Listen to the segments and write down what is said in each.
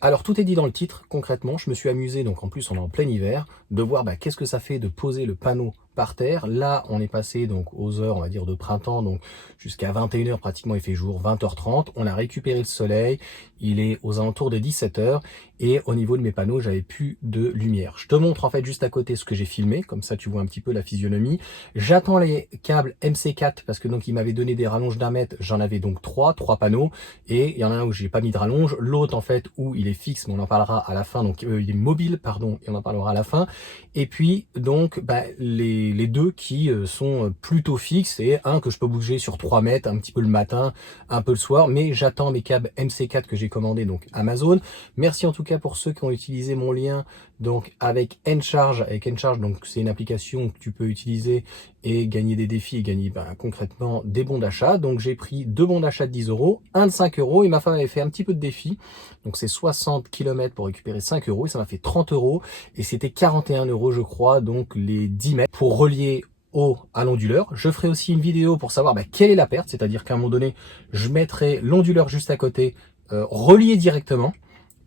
Alors tout est dit dans le titre, concrètement, je me suis amusé, donc en plus on est en plein hiver, de voir qu'est-ce que ça fait de poser le panneau par terre. Là, on est passé donc aux heures, on va dire, de printemps, donc jusqu'à 21 heures pratiquement, il fait jour, 20h30. On a récupéré le soleil, il est aux alentours de 17 heures, et au niveau de mes panneaux, j'avais plus de lumière. Je te montre en fait juste à côté ce que j'ai filmé, comme ça tu vois un petit peu la physionomie. J'attends les câbles MC4, parce que donc il m'avait donné des rallonges d'1 mètre, j'en avais donc trois panneaux, et il y en a un où j'ai pas mis de rallonge, l'autre en fait où il est fixe, mais on en parlera à la fin, donc il est mobile, pardon, et on en parlera à la fin. Et puis donc les deux qui sont plutôt fixes, et un que je peux bouger sur 3 mètres, un petit peu le matin, un peu le soir, mais j'attends mes câbles MC4 que j'ai commandé donc Amazon. Merci en tout cas pour ceux qui ont utilisé mon lien donc avec Encharge. Avec Encharge, donc c'est une application que tu peux utiliser et gagner des défis et gagner concrètement des bons d'achat. Donc j'ai pris 2 bons d'achat de 10 euros, un de 5 euros, et ma femme avait fait un petit peu de défi. Donc c'est 60 km pour récupérer 5 euros, et ça m'a fait 30 euros, et c'était 41 euros je crois, donc les 10 mètres pour relier à l'onduleur. Je ferai aussi une vidéo pour savoir quelle est la perte, c'est-à-dire qu'à un moment donné, je mettrai l'onduleur juste à côté, relié directement,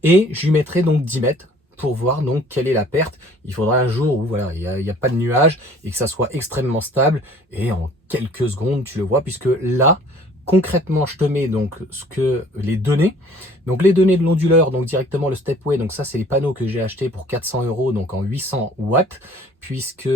et je lui mettrai donc 10 mètres pour voir donc quelle est la perte. Il faudra un jour où voilà, il y a pas de nuages et que ça soit extrêmement stable, et en quelques secondes tu le vois, puisque là concrètement je te mets donc les données. Donc les données de l'onduleur, donc directement le Stepway, donc ça c'est les panneaux que j'ai achetés pour 400 euros, donc en 800 watts, puisque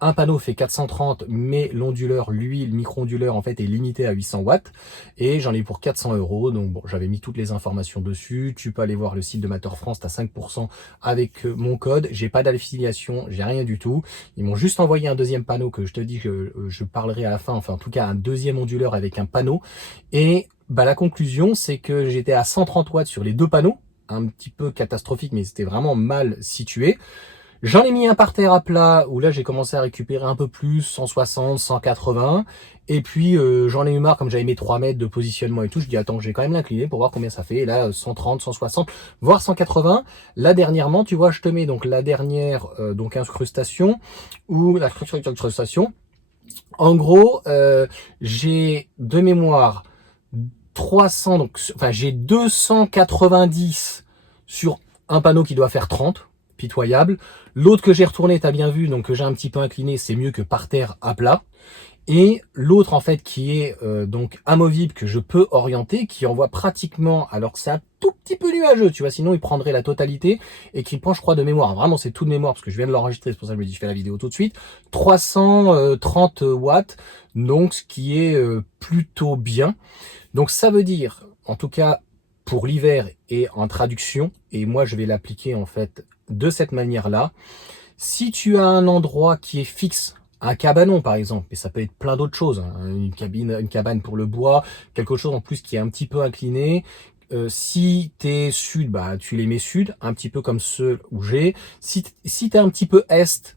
un panneau fait 430, mais l'onduleur, lui, le micro-onduleur en fait est limité à 800 watts, et j'en ai pour 400 euros. Donc bon, j'avais mis toutes les informations dessus. Tu peux aller voir le site de Matter France, t'as 5% avec mon code. J'ai pas d'affiliation, j'ai rien du tout. Ils m'ont juste envoyé un deuxième panneau que je te dis que je parlerai à la fin, enfin en tout cas un deuxième onduleur avec un panneau. Et la conclusion, c'est que j'étais à 130 watts sur les 2 panneaux, un petit peu catastrophique, mais c'était vraiment mal situé. J'en ai mis un par terre à plat, où là j'ai commencé à récupérer un peu plus, 160, 180, et puis j'en ai eu marre, comme j'avais mes 3 mètres de positionnement et tout, je dis attends, je vais quand même l'incliner pour voir combien ça fait, et là 130, 160, voire 180. Là dernièrement, tu vois, je te mets donc la dernière donc incrustation, ou la incrustation. En gros, j'ai de mémoire 300, donc, enfin j'ai 290 sur un panneau qui doit faire 30, pitoyable. L'autre que j'ai retourné, t'as bien vu, donc que j'ai un petit peu incliné, c'est mieux que par terre à plat. Et l'autre en fait qui est donc amovible, que je peux orienter, qui envoie pratiquement, alors que c'est un tout petit peu nuageux, tu vois, sinon il prendrait la totalité, et qui prend je crois de mémoire, vraiment c'est tout de mémoire parce que je viens de l'enregistrer, c'est pour ça que je me dis je fais la vidéo tout de suite, 330 watts, donc ce qui est plutôt bien. Donc ça veut dire, en tout cas pour l'hiver et en traduction, et moi je vais l'appliquer en fait de cette manière-là, si tu as un endroit qui est fixe, un cabanon par exemple, mais ça peut être plein d'autres choses, hein, une cabane pour le bois, quelque chose en plus qui est un petit peu incliné. Si t'es sud, tu les mets sud, un petit peu comme ceux où j'ai. Si t'es un petit peu est,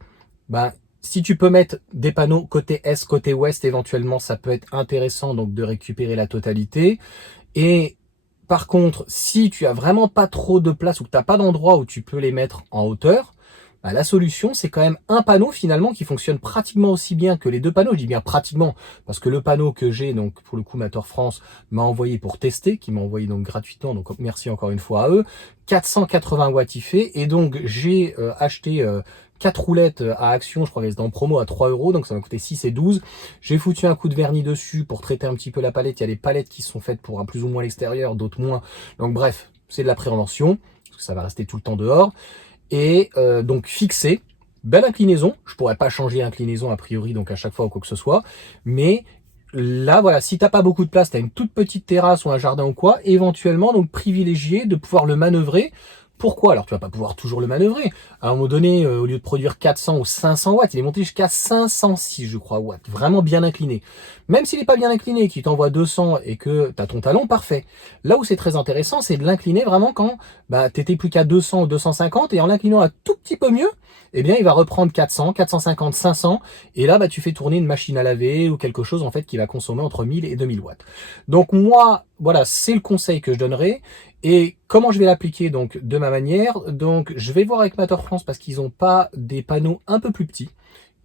si tu peux mettre des panneaux côté est, côté ouest, éventuellement, ça peut être intéressant donc de récupérer la totalité. Et par contre, si tu as vraiment pas trop de place, ou que tu n'as pas d'endroit où tu peux les mettre en hauteur, la solution, c'est quand même un panneau finalement qui fonctionne pratiquement aussi bien que les 2 panneaux. Je dis bien pratiquement, parce que le panneau que j'ai, donc pour le coup Matter France, m'a envoyé pour tester, qui m'a envoyé donc gratuitement, donc merci encore une fois à eux. 480 watts il fait, et donc j'ai acheté 4 roulettes à Action, je crois qu'elles étaient en promo à 3 euros, donc ça m'a coûté 6 et 12. J'ai foutu un coup de vernis dessus pour traiter un petit peu la palette. Il y a des palettes qui sont faites pour un plus ou moins l'extérieur, d'autres moins. Donc bref, c'est de la prévention, parce que ça va rester tout le temps dehors. Et donc fixé, belle inclinaison. Je pourrais pas changer l'inclinaison a priori, donc à chaque fois ou quoi que ce soit. Mais là, voilà, si t'as pas beaucoup de place, t'as une toute petite terrasse ou un jardin ou quoi, éventuellement, donc privilégier de pouvoir le manœuvrer. Pourquoi? Alors tu vas pas pouvoir toujours le manœuvrer. À un moment donné, au lieu de produire 400 ou 500 watts, il est monté jusqu'à 506, je crois, watts. Vraiment bien incliné. Même s'il n'est pas bien incliné, qu'il t'envoie 200 et que tu as ton talon, parfait. Là où c'est très intéressant, c'est de l'incliner vraiment quand t'étais plus qu'à 200 ou 250, et en l'inclinant un tout petit peu mieux, eh bien il va reprendre 400, 450, 500, et là tu fais tourner une machine à laver ou quelque chose en fait qui va consommer entre 1000 et 2000 watts. Donc moi, voilà, c'est le conseil que je donnerais. Et comment je vais l'appliquer donc de ma manière? Donc je vais voir avec Matter France, parce qu'ils n'ont pas des panneaux un peu plus petits.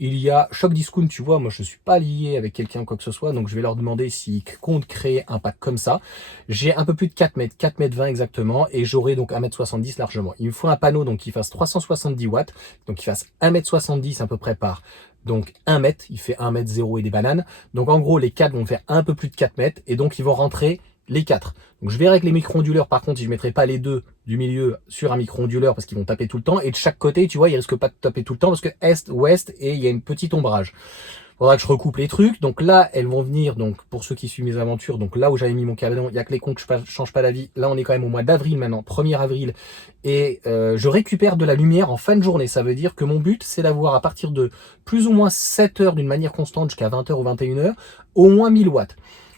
Il y a Choc Discount, tu vois, moi je suis pas lié avec quelqu'un quoi que ce soit, donc je vais leur demander s'ils comptent créer un pack comme ça. J'ai un peu plus de 4 mètres, 4 mètres 20 exactement, et j'aurai donc 1,70 m largement. Il me faut un panneau donc qui fasse 370 watts, donc qui fasse 1,70 m à peu près par donc 1 mètre, il fait 1 mètre 0 et des bananes. Donc en gros, les 4 vont faire un peu plus de 4 mètres, et donc ils vont rentrer les 4. Donc je verrai avec les micro-onduleurs, par contre, si je mettrai pas les deux du milieu sur un micro-onduleur parce qu'ils vont taper tout le temps, et de chaque côté, tu vois, ils risquent pas de taper tout le temps parce que est, ouest, et il y a une petite ombrage. Faudra que je recoupe les trucs. Donc là, elles vont venir, donc pour ceux qui suivent mes aventures, donc là où j'avais mis mon cabanon, il y a que les cons que je change pas d'avis. Là, on est quand même au mois d'avril maintenant, 1er avril, et je récupère de la lumière en fin de journée. Ça veut dire que mon but, c'est d'avoir à partir de plus ou moins 7 heures d'une manière constante jusqu'à 20 h ou 21 h, au moins 1000 watts.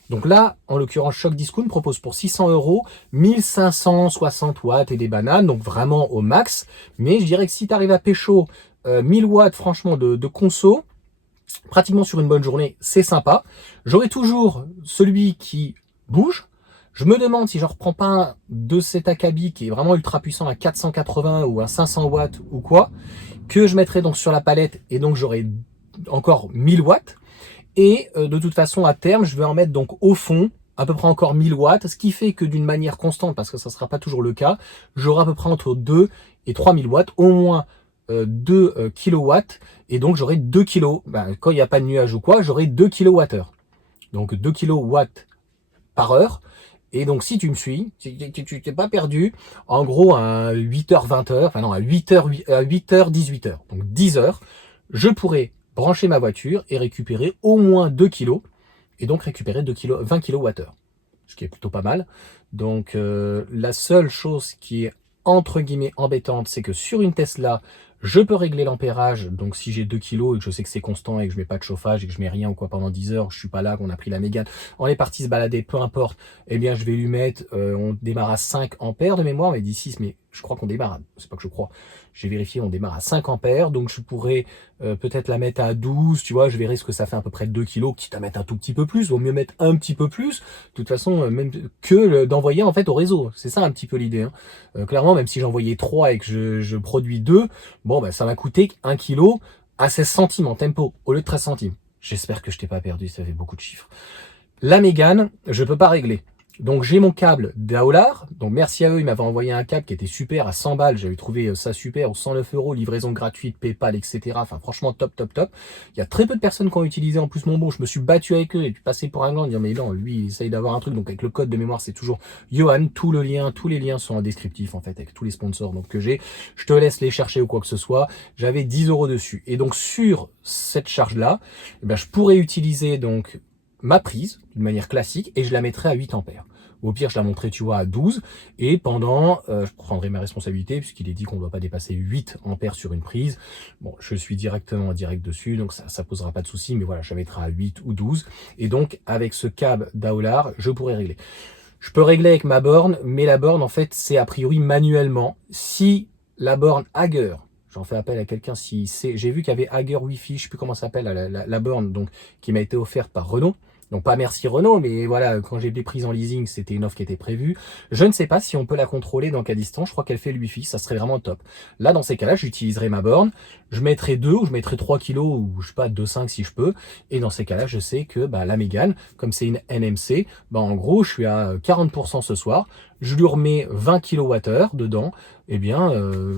Donc là, en l'occurrence, Choc Discount propose pour 600 € 1560 watts et des bananes, donc vraiment au max. Mais je dirais que si tu arrives à pécho 1000 watts franchement de conso, pratiquement sur une bonne journée, c'est sympa. J'aurai toujours celui qui bouge. Je me demande si je ne reprends pas un de cet Akabi qui est vraiment ultra puissant à 480 ou à 500 watts ou quoi, que je mettrai donc sur la palette, et donc j'aurai encore 1000 watts. Et de toute façon, à terme, je vais en mettre donc au fond à peu près encore 1000 watts, ce qui fait que d'une manière constante, parce que ça ne sera pas toujours le cas, j'aurai à peu près entre 2 et 3000 watts, au moins 2 kilowatts, et donc j'aurai 2 kilos, quand il n'y a pas de nuage ou quoi, j'aurai 2 kilowattheures. Donc 2 kilowatts par heure. Et donc si tu me suis, si tu t'es pas perdu, en gros à 8h, 20h, enfin non, à 8h, 8h, 18h, donc 10 heures, je pourrai brancher ma voiture et récupérer au moins 2 kilos, et donc récupérer 20 kWh, ce qui est plutôt pas mal. Donc la seule chose qui est entre guillemets embêtante, c'est que sur une Tesla, je peux régler l'ampérage. Donc si j'ai 2 kilos et que je sais que c'est constant et que je mets pas de chauffage et que je mets rien ou quoi pendant 10 heures, je suis pas là, qu'on a pris la Mégane, on est parti se balader, peu importe, eh bien je vais lui mettre, on démarre à 5 ampères de mémoire, mais dit 6, mais je crois qu'on démarre, c'est pas que je crois, j'ai vérifié, on démarre à 5 ampères, donc je pourrais peut-être la mettre à 12, tu vois, je verrai ce que ça fait à peu près 2 kilos, quitte à mettre un tout petit peu plus, vaut mieux mettre un petit peu plus, de toute façon, même que d'envoyer en fait au réseau, c'est ça un petit peu l'idée. Clairement, même si j'envoyais 3 et que je produis 2, bon, ça m'a coûté 1 kilo à 16 centimes en tempo, au lieu de 13 centimes. J'espère que je t'ai pas perdu, ça fait beaucoup de chiffres. La Mégane, je peux pas régler. Donc j'ai mon câble Daolar, donc merci à eux, ils m'avaient envoyé un câble qui était super à 100 balles, j'avais trouvé ça super, 109 €, livraison gratuite, Paypal, etc. Enfin franchement top, top, top. Il y a très peu de personnes qui ont utilisé en plus mon bon, je me suis battu avec eux et puis passé pour un gland, dire mais non, lui il essaye d'avoir un truc, donc avec le code de mémoire c'est toujours Johan, tous les liens sont en descriptif en fait, avec tous les sponsors donc que j'ai, je te laisse les chercher ou quoi que ce soit, j'avais 10 € dessus. Et donc sur cette charge là, je pourrais utiliser donc ma prise d'une manière classique et je la mettrai à 8 ampères. Au pire, je la montrerai, tu vois, à 12 et pendant, je prendrai ma responsabilité puisqu'il est dit qu'on ne doit pas dépasser 8 ampères sur une prise. Bon, je suis directement en direct dessus, donc ça posera pas de souci, mais voilà, je la mettrai à 8 ou 12 et donc avec ce câble Daolar, je pourrais régler. Je peux régler avec ma borne, mais la borne, en fait, c'est a priori manuellement. Si la borne Hager, j'en fais appel à quelqu'un si c'est, j'ai vu qu'il y avait Hager Wi-Fi, je sais plus comment ça s'appelle, la borne donc qui m'a été offerte par Renault. Donc pas merci Renault, mais voilà, quand j'ai des prises en leasing, c'était une offre qui était prévue. Je ne sais pas si on peut la contrôler donc à distance, je crois qu'elle fait le Wi-Fi, ça serait vraiment top. Là, dans ces cas-là, j'utiliserai ma borne, je mettrai 2 ou je mettrai 3 kilos ou je sais pas, 2,5 si je peux. Et dans ces cas-là, je sais que la Mégane, comme c'est une NMC, en gros, je suis à 40% ce soir, je lui remets 20 kWh dedans, eh bien,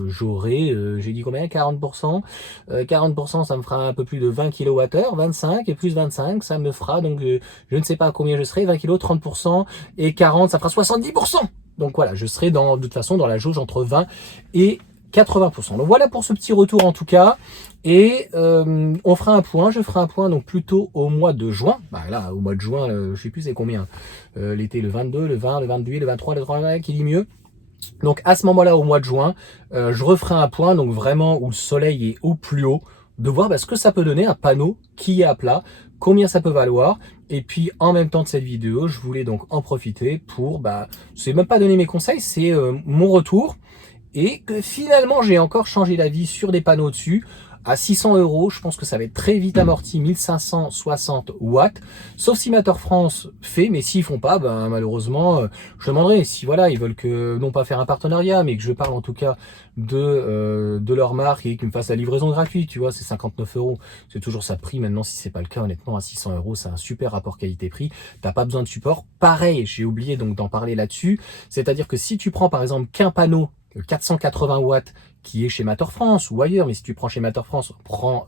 j'aurai, j'ai dit combien, 40%, 40%, ça me fera un peu plus de 20 kWh, 25 et plus 25, ça me fera, donc je ne sais pas à combien je serai, 20 kg, 30% et 40, ça fera 70%. Donc voilà, je serai de toute façon dans la jauge entre 20 et 80%. Donc voilà pour ce petit retour en tout cas. Et on fera un point, je ferai un point donc plutôt au mois de juin. Là, au mois de juin, je sais plus c'est combien. L'été, le 22, le 20, le 28, le 23, le 31, qui dit mieux. Donc à ce moment-là, au mois de juin, je referai un point, donc vraiment où le soleil est au plus haut, de voir ce que ça peut donner un panneau qui est à plat, combien ça peut valoir. Et puis en même temps de cette vidéo, je voulais donc en profiter pour, c'est même pas donner mes conseils, c'est mon retour. Et que finalement j'ai encore changé d'avis sur des panneaux dessus. À 600 €, je pense que ça va être très vite amorti, 1560 watts. Sauf si Matter France fait, mais s'ils font pas, ben malheureusement, je demanderai. Si voilà, ils veulent que non pas faire un partenariat, mais que je parle en tout cas de leur marque et qu'ils me fassent la livraison gratuite, tu vois, c'est 59 €. C'est toujours ça de prix. Maintenant, si c'est pas le cas, honnêtement, à 600 €, c'est un super rapport qualité-prix. T'as pas besoin de support. Pareil, j'ai oublié donc d'en parler là-dessus. C'est-à-dire que si tu prends par exemple qu'un panneau 480 watts qui est chez Matter France ou ailleurs, mais si tu prends chez Matter France, prends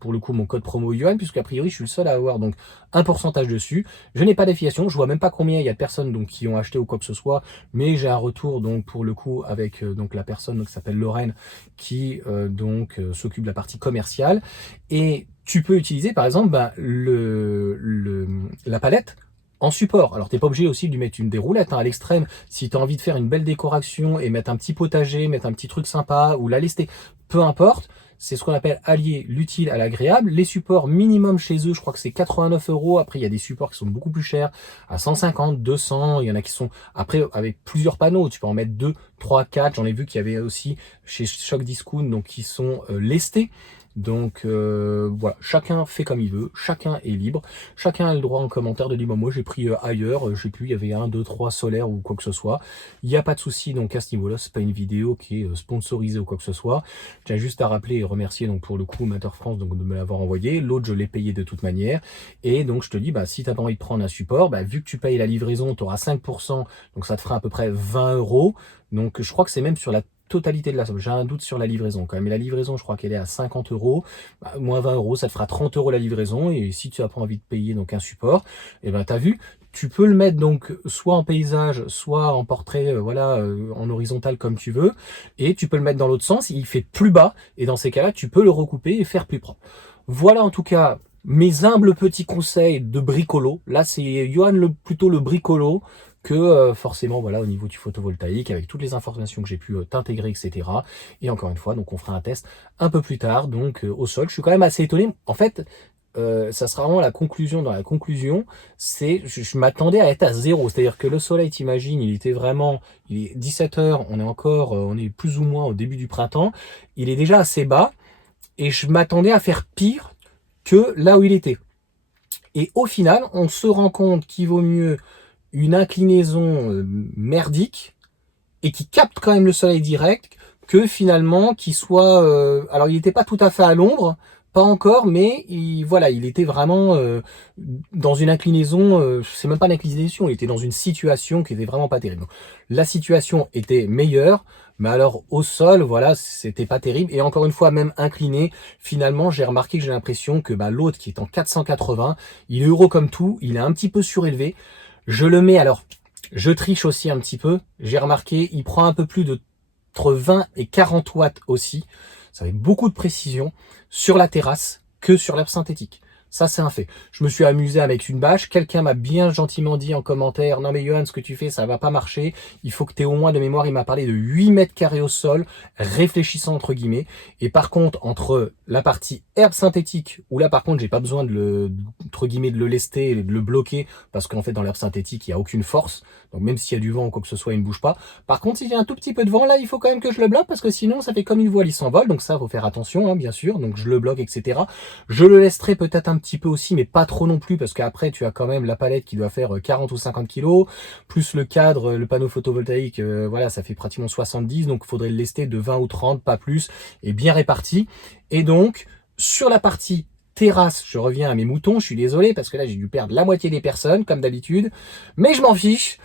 pour le coup mon code promo Yohan, puisqu'a priori je suis le seul à avoir donc un pourcentage dessus. Je n'ai pas d'affiliation, je vois même pas combien il y a de personnes donc qui ont acheté ou quoi que ce soit, mais j'ai un retour donc pour le coup avec donc la personne donc, qui s'appelle Lorraine qui s'occupe de la partie commerciale, et tu peux utiliser par exemple la palette en support. Alors, t'es pas obligé aussi de lui mettre des roulettes à l'extrême. Si tu as envie de faire une belle décoration et mettre un petit potager, mettre un petit truc sympa ou la lester, peu importe. C'est ce qu'on appelle allier l'utile à l'agréable. Les supports minimum chez eux, je crois que c'est 89 €. Après, il y a des supports qui sont beaucoup plus chers, à 150, 200. Il y en a qui sont, après, avec plusieurs panneaux. Tu peux en mettre 2, 3, 4. J'en ai vu qu'il y avait aussi chez Shock Discount, donc qui sont lestés. Donc voilà, chacun fait comme il veut, chacun est libre, chacun a le droit en commentaire de dire bah, moi j'ai pris ailleurs, je sais plus, il y avait 1, 2, 3 solaires ou quoi que ce soit. Il n'y a pas de souci donc à ce niveau-là, c'est pas une vidéo qui est sponsorisée ou quoi que ce soit. J'ai juste à rappeler et remercier donc pour le coup Matter France donc de me l'avoir envoyé. L'autre je l'ai payé de toute manière. Et donc je te dis bah si t'as pas envie de prendre un support, bah vu que tu payes la livraison, tu auras 5%, donc ça te fera à peu près 20 €. Donc je crois que c'est même sur la totalité de la somme. J'ai un doute sur la livraison quand même. Mais la livraison, je crois qu'elle est à 50 €. Bah, moins 20 €, ça te fera 30 € la livraison. Et si tu n'as pas envie de payer donc un support, et ben t'as vu, tu peux le mettre donc soit en paysage, soit en portrait, en horizontal comme tu veux. Et tu peux le mettre dans l'autre sens. Il fait plus bas. Et dans ces cas-là, tu peux le recouper et faire plus propre. Voilà en tout cas mes humbles petits conseils de bricolo. Là, c'est Yohan plutôt le bricolo que forcément voilà au niveau du photovoltaïque avec toutes les informations que j'ai pu t'intégrer, etc. Et encore une fois, donc on fera un test un peu plus tard, donc au sol. Je suis quand même assez étonné. En fait, ça sera vraiment la conclusion dans la conclusion, c'est je m'attendais à être à 0, c'est-à-dire que le soleil, t'imagines, il est 17 h, on est plus ou moins au début du printemps, il est déjà assez bas, et je m'attendais à faire pire que là où il était. Et au final, on se rend compte qu'il vaut mieux une inclinaison merdique et qui capte quand même le soleil direct que finalement qui soit alors il n'était pas tout à fait à l'ombre, pas encore, mais il était vraiment dans une inclinaison, c'est même pas une inclinaison, il était dans une situation qui était vraiment pas terrible. Donc, la situation était meilleure, mais alors au sol, voilà, c'était pas terrible. Et encore une fois, même incliné, finalement, j'ai remarqué que j'ai l'impression que l'autre qui est en 480, il est heureux comme tout, il est un petit peu surélevé. Je le mets, alors, je triche aussi un petit peu. J'ai remarqué, il prend un peu plus de entre 20 et 40 watts aussi. Ça fait beaucoup de précision sur la terrasse que sur l'herbe synthétique. Ça, c'est un fait. Je me suis amusé avec une bâche. Quelqu'un m'a bien gentiment dit en commentaire, non mais Yohan, ce que tu fais, ça va pas marcher. Il faut que tu aies au moins de mémoire. Il m'a parlé de 8 mètres carrés au sol, réfléchissant entre guillemets. Et par contre, entre la partie herbe synthétique, où là par contre, j'ai pas besoin entre guillemets, de le lester et de le bloquer, parce qu'en fait, dans l'herbe synthétique, il n'y a aucune force. Donc même s'il y a du vent ou quoi que ce soit, il ne bouge pas. Par contre, s'il y a un tout petit peu de vent, là, il faut quand même que je le bloque, parce que sinon, ça fait comme une voile, il s'envole. Donc ça, faut faire attention, hein, bien sûr. Donc je le bloque, etc. Je le laisserai peut-être un petit peu aussi, mais pas trop non plus, parce qu'après, tu as quand même la palette qui doit faire 40 ou 50 kilos, plus le cadre, le panneau photovoltaïque, voilà, ça fait pratiquement 70, donc il faudrait le lester de 20 ou 30, pas plus, et bien réparti. Et donc, sur la partie terrasse, je reviens à mes moutons, je suis désolé, parce que là, j'ai dû perdre la moitié des personnes, comme d'habitude, mais je m'en fiche.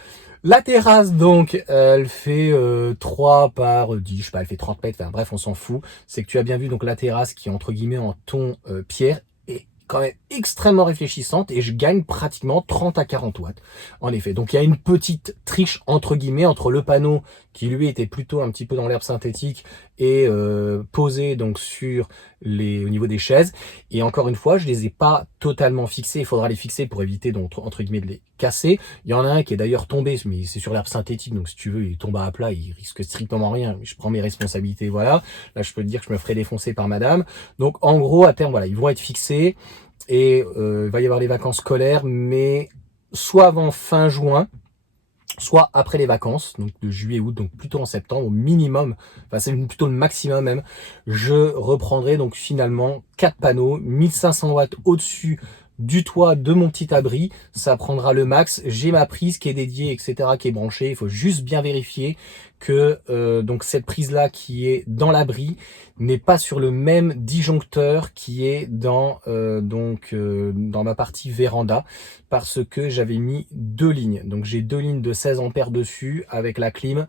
La terrasse, donc, elle fait 3 par 10, je sais pas, elle fait 30 mètres, enfin bref, on s'en fout. C'est que tu as bien vu, donc, la terrasse qui est entre guillemets en ton pierre, est quand même extrêmement réfléchissante, et je gagne pratiquement 30 à 40 watts. En effet, donc il y a une petite triche entre guillemets entre le panneau qui lui était plutôt un petit peu dans l'herbe synthétique et posé donc sur au niveau des chaises. Et encore une fois, je les ai pas totalement fixés. Il faudra les fixer pour éviter donc entre guillemets de les casser. Il y en a un qui est d'ailleurs tombé, mais c'est sur l'herbe synthétique, donc si tu veux, il tombe à plat, il risque strictement rien. Je prends mes responsabilités, voilà. Là, je peux te dire que je me ferai défoncer par madame. Donc en gros, à terme, voilà, ils vont être fixés. Et il va y avoir les vacances scolaires, mais soit avant fin juin, soit après les vacances, donc de juillet, août, donc plutôt en septembre, au minimum, enfin c'est plutôt le maximum même, je reprendrai donc finalement 4 panneaux, 1500 watts au-dessus du toit de mon petit abri, ça prendra le max, j'ai ma prise qui est dédiée, etc., qui est branchée, il faut juste bien vérifier que donc cette prise là qui est dans l'abri n'est pas sur le même disjoncteur qui est dans ma partie véranda, parce que j'avais mis 2 lignes, donc j'ai 2 lignes de 16 ampères dessus avec la clim,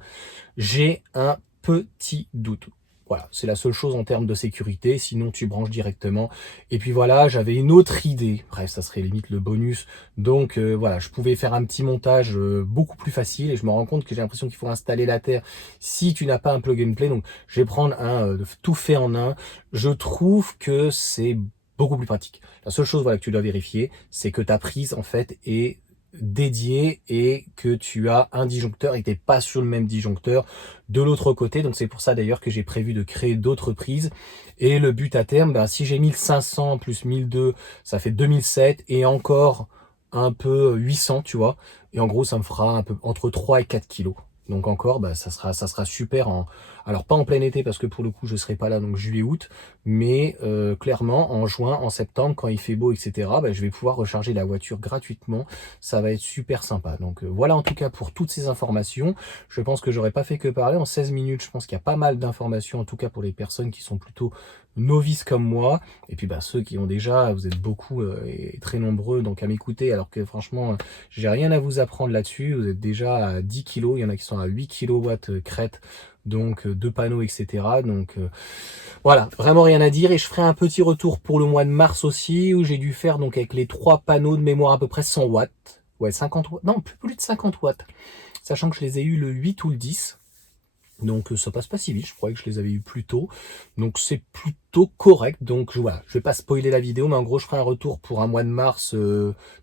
j'ai un petit doute. Voilà, c'est la seule chose en termes de sécurité, sinon tu branches directement. Et puis voilà, j'avais une autre idée, bref, ça serait limite le bonus. Donc voilà, je pouvais faire un petit montage beaucoup plus facile, et je me rends compte que j'ai l'impression qu'il faut installer la terre si tu n'as pas un plug and play. Donc je vais prendre un tout fait en un. Je trouve que c'est beaucoup plus pratique. La seule chose voilà, que tu dois vérifier, c'est que ta prise en fait est dédié et que tu as un disjoncteur et que tu n'es pas sur le même disjoncteur de l'autre côté. Donc c'est pour ça d'ailleurs que j'ai prévu de créer d'autres prises. Et le but à terme, ben, si j'ai 1500 plus 1002, ça fait 2007 et encore un peu 800, tu vois. Et en gros, ça me fera un peu entre 3 et 4 kilos. Donc encore, bah, ça sera super alors pas en plein été parce que pour le coup je serai pas là, donc juillet-août, mais clairement en juin, en septembre, quand il fait beau, etc., bah, je vais pouvoir recharger la voiture gratuitement. Ça va être super sympa. Donc voilà en tout cas pour toutes ces informations. Je pense que j'aurais pas fait que parler en 16 minutes. Je pense qu'il y a pas mal d'informations, en tout cas pour les personnes qui sont plutôt novices comme moi. Et puis bah, ceux qui ont déjà, vous êtes beaucoup et très nombreux donc à m'écouter, alors que franchement, j'ai rien à vous apprendre là-dessus. Vous êtes déjà à 10 kilos, il y en a qui sont à 8 kilowatts crête, donc 2 panneaux, etc. Donc voilà, vraiment rien à dire. Et je ferai un petit retour pour le mois de mars aussi, où j'ai dû faire donc avec les 3 panneaux de mémoire à peu près 100 watts. Ouais, 50 watts. Non, plus de 50 watts. Sachant que je les ai eu le 8 ou le 10. Donc ça passe pas si vite, je croyais que je les avais eu plus tôt. Donc c'est plutôt correct. Donc voilà, je vais pas spoiler la vidéo, mais en gros je ferai un retour pour un mois de mars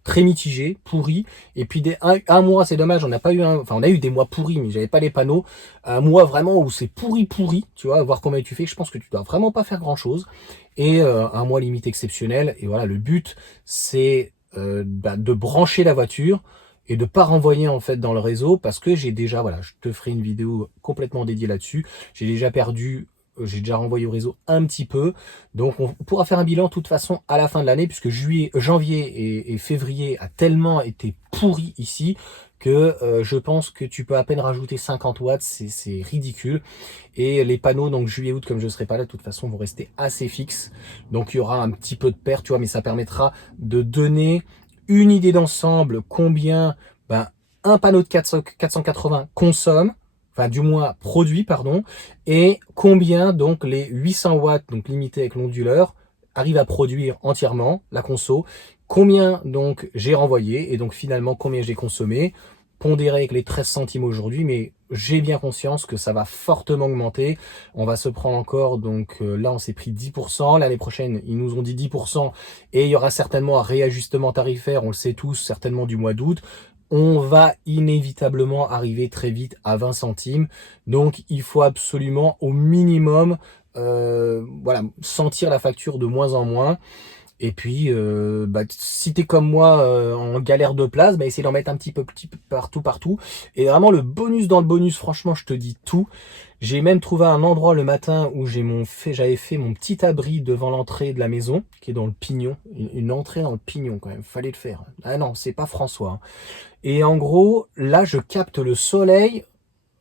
très mitigé, pourri. Et puis un mois, c'est dommage, on n'a pas eu enfin on a eu des mois pourris, mais j'avais pas les panneaux. Un mois vraiment où c'est pourri, tu vois, voir combien tu fais. Je pense que tu dois vraiment pas faire grand chose. Et un mois limite exceptionnel. Et voilà, le but c'est de brancher la voiture et de pas renvoyer en fait dans le réseau, parce que j'ai déjà, voilà, je te ferai une vidéo complètement dédiée là-dessus. J'ai déjà perdu, j'ai déjà renvoyé au réseau un petit peu, donc on pourra faire un bilan de toute façon à la fin de l'année, puisque janvier et février a tellement été pourri ici que je pense que tu peux à peine rajouter 50 watts, c'est ridicule. Et les panneaux, donc juillet-août, comme je ne serai pas là, de toute façon, vont rester assez fixes. Donc il y aura un petit peu de perte, tu vois, mais ça permettra de donner une idée d'ensemble combien ben, un panneau de 480 consomme, enfin du moins produit, pardon, et combien donc les 800 watts, donc limité avec l'onduleur, arrivent à produire entièrement la conso, combien donc j'ai renvoyé, et donc finalement combien j'ai consommé, pondéré avec les 13 centimes aujourd'hui, mais j'ai bien conscience que ça va fortement augmenter. On va se prendre encore, donc là on s'est pris 10%, l'année prochaine ils nous ont dit 10%, et il y aura certainement un réajustement tarifaire, on le sait tous, certainement du mois d'août. On va inévitablement arriver très vite à 20 centimes, donc il faut absolument au minimum voilà, sentir la facture de moins en moins. Et puis, si t'es comme moi en galère de place, essaye d'en mettre un petit peu partout. Et vraiment, le bonus dans le bonus, franchement, je te dis tout. J'ai même trouvé un endroit le matin où j'avais fait mon petit abri devant l'entrée de la maison, qui est dans le pignon. Une entrée dans le pignon, quand même. Fallait le faire. Ah non, c'est pas François, hein. Et en gros, là, je capte le soleil.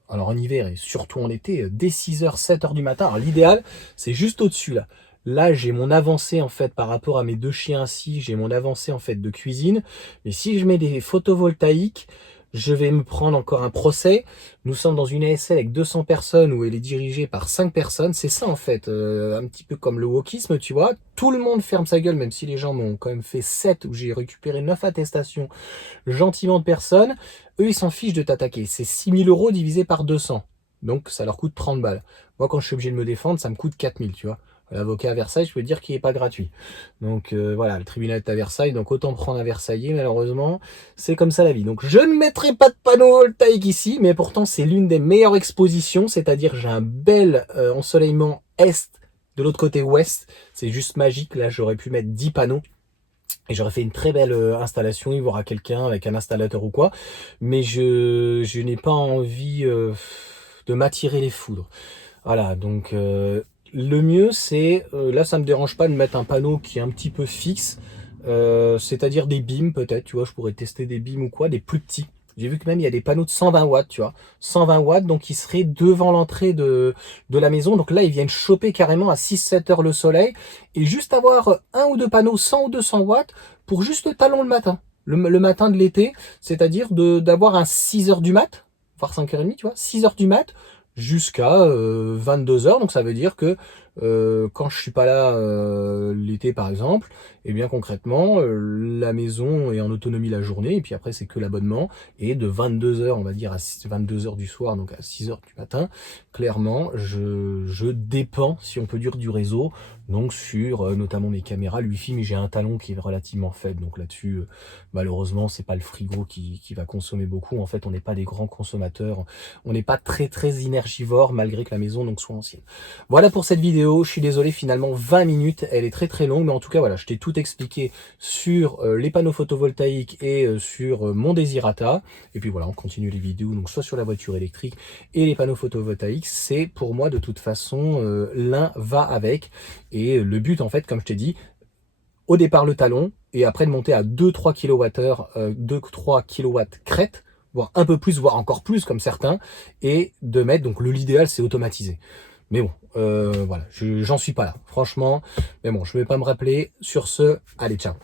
Alors en hiver et surtout en été, dès 6h, 7h du matin. Alors l'idéal, c'est juste au-dessus là. Là, j'ai mon avancée en fait par rapport à mes 2 chiens ici, j'ai mon avancée en fait de cuisine. Mais si je mets des photovoltaïques, je vais me prendre encore un procès. Nous sommes dans une ASL avec 200 personnes où elle est dirigée par 5 personnes. C'est ça en fait, un petit peu comme le wokisme, tu vois. Tout le monde ferme sa gueule, même si les gens m'ont quand même fait 7 où j'ai récupéré 9 attestations gentiment de personnes. Eux, ils s'en fichent de t'attaquer. C'est 6 000 € divisé par 200. Donc, ça leur coûte 30 balles. Moi, quand je suis obligé de me défendre, ça me coûte 4 000, tu vois. L'avocat à Versailles, je peux dire qu'il n'est pas gratuit. Donc, voilà, le tribunal est à Versailles. Donc, autant prendre à Versailles, malheureusement. C'est comme ça la vie. Donc, je ne mettrai pas de panneau voltaïque ici, mais pourtant, c'est l'une des meilleures expositions. C'est-à-dire, j'ai un bel ensoleillement est de l'autre côté ouest. C'est juste magique. Là, j'aurais pu mettre 10 panneaux. Et j'aurais fait une très belle installation, y voir à quelqu'un avec un installateur ou quoi. Mais je n'ai pas envie de m'attirer les foudres. Voilà, donc le mieux c'est, là ça me dérange pas de mettre un panneau qui est un petit peu fixe, c'est-à-dire des beams peut-être, tu vois, je pourrais tester des beams ou quoi, des plus petits. J'ai vu que même il y a des panneaux de 120 watts, tu vois, 120 watts, donc ils seraient devant l'entrée de la maison. Donc là, ils viennent choper carrément à 6-7 heures le soleil et juste avoir un ou deux panneaux 100 ou 200 watts pour juste le talon le matin. Le matin de l'été, c'est-à-dire d'avoir un 6 heures du mat, voire 5h30, tu vois, 6 heures du mat, jusqu'à 22 heures. Donc ça veut dire que quand je suis pas là l'été par exemple, et bien concrètement la maison est en autonomie la journée et puis après c'est que l'abonnement, et de 22 heures on va dire à 22 heures du soir, donc à 6 heures du matin, clairement je dépends, si on peut dire, du réseau, donc sur notamment mes caméras, le wifi, mais j'ai un talon qui est relativement faible, donc là-dessus malheureusement c'est pas le frigo qui va consommer beaucoup. En fait on n'est pas des grands consommateurs, on n'est pas très énergivore malgré que la maison donc soit ancienne. Voilà pour cette vidéo, je suis désolé, finalement 20 minutes, elle est très longue, mais en tout cas voilà, je t'ai tout expliqué sur les panneaux photovoltaïques et sur mon Desirata. Et puis voilà, on continue les vidéos, donc soit sur la voiture électrique et les panneaux photovoltaïques, c'est pour moi de toute façon, l'un va avec. Et le but en fait, comme je t'ai dit, au départ le talon, et après de monter à 2-3 kWh, 2-3 kW crête, voire un peu plus, voire encore plus comme certains, et de mettre, donc l'idéal c'est automatisé. Mais bon, voilà, j'en suis pas là, franchement. Mais bon, je ne vais pas me rappeler. Sur ce, allez, ciao.